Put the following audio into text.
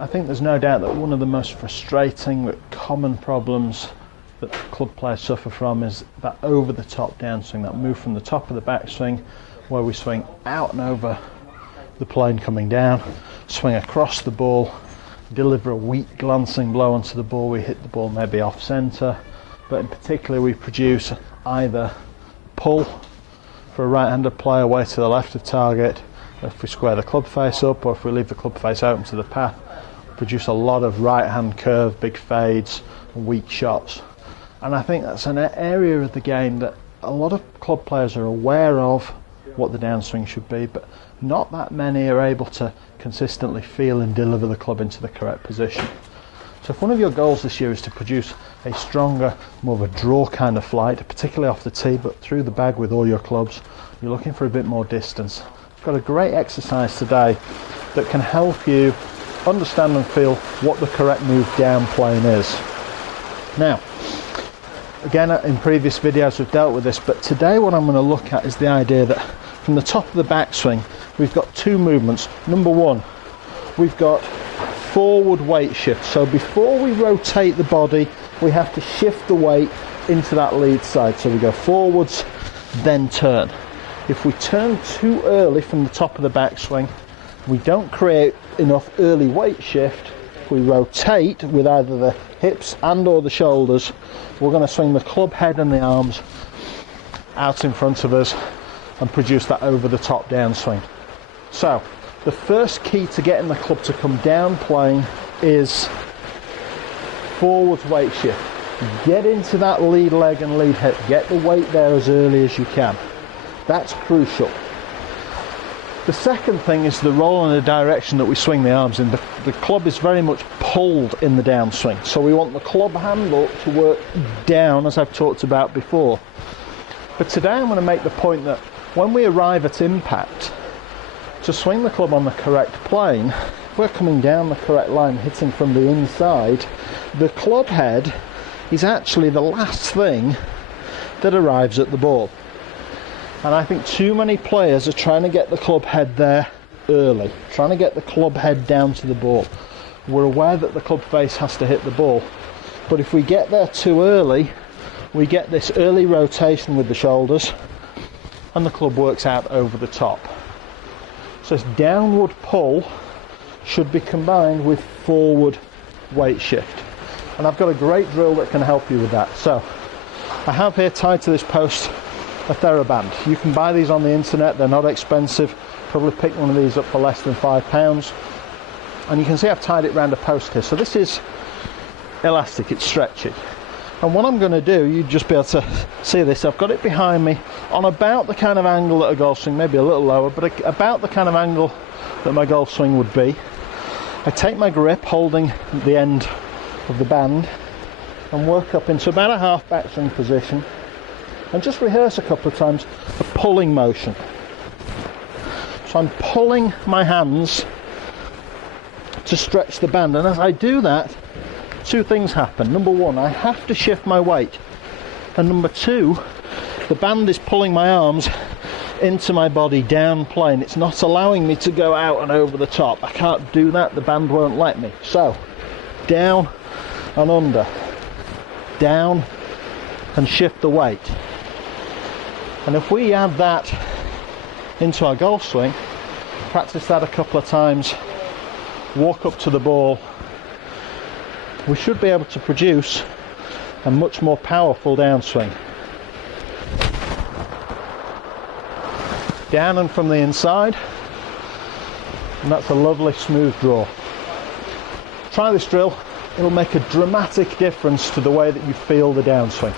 I think there's no doubt that one of the most frustrating but common problems that club players suffer from is that over the top downswing, that move from the top of the backswing where we swing out and over the plane coming down, swing across the ball, deliver a weak glancing blow onto the ball. We hit the ball maybe off centre, but in particular we produce either pull for a right-handed player way to the left of target, if we square the club face up, or if we leave the club face open to the path, produce a lot of right-hand curve, big fades and weak shots. And I think that's an area of the game that a lot of club players are aware of what the downswing should be, but not that many are able to consistently feel and deliver the club into the correct position. So if one of your goals this year is to produce a stronger, more of a draw kind of flight, particularly off the tee but through the bag with all your clubs, you're looking for a bit more distance. I've got a great exercise today that can help you understand and feel what the correct move down plane is. Now, again, in previous videos we've dealt with this, but today what I'm going to look at is the idea that from the top of the backswing we've got two movements. Number one, we've got forward weight shift. So before we rotate the body, we have to shift the weight into that lead side. So we go forwards, then turn. If we turn too early from the top of the backswing, we don't create enough early weight shift. If we rotate with either the hips and or the shoulders, we're going to swing the club head and the arms out in front of us and produce that over the top downswing. So the first key to getting the club to come down plane is forwards weight shift. Get into that lead leg and lead hip. Get the weight there as early as you can. That's crucial. The second thing is the roll and the direction that we swing the arms in. The club is very much pulled in the downswing, so we want the club handle to work down, as I've talked about before. But today I'm going to make the point that when we arrive at impact, to swing the club on the correct plane, if we're coming down the correct line, hitting from the inside, the club head is actually the last thing that arrives at the ball. And I think too many players are trying to get the club head there early, trying to get the club head down to the ball. We're aware that the club face has to hit the ball, but if we get there too early, we get this early rotation with the shoulders and the club works out over the top. So this downward pull should be combined with forward weight shift. And I've got a great drill that can help you with that. So I have here tied to this post a TheraBand. You can buy these on the internet, they're not expensive. Probably pick one of these up for less than £5. And you can see I've tied it around a post here. So this is elastic, it's stretchy. And what I'm going to do, you'd just be able to see this, I've got it behind me on about the kind of angle that a golf swing, maybe a little lower, but about the kind of angle that my golf swing would be. I take my grip, holding the end of the band, and work up into about a half backswing position, and just rehearse a couple of times a pulling motion. So I'm pulling my hands to stretch the band, and as I do that, two things happen. Number one, I have to shift my weight, and number two, the band is pulling my arms into my body down plane. It's not allowing me to go out and over the top. I can't do that, the band won't let me. So down and under, down and shift the weight. And if we add that into our golf swing, practice that a couple of times, walk up to the ball, we should be able to produce a much more powerful downswing. Down and from the inside, and that's a lovely smooth draw. Try this drill, it'll make a dramatic difference to the way that you feel the downswing.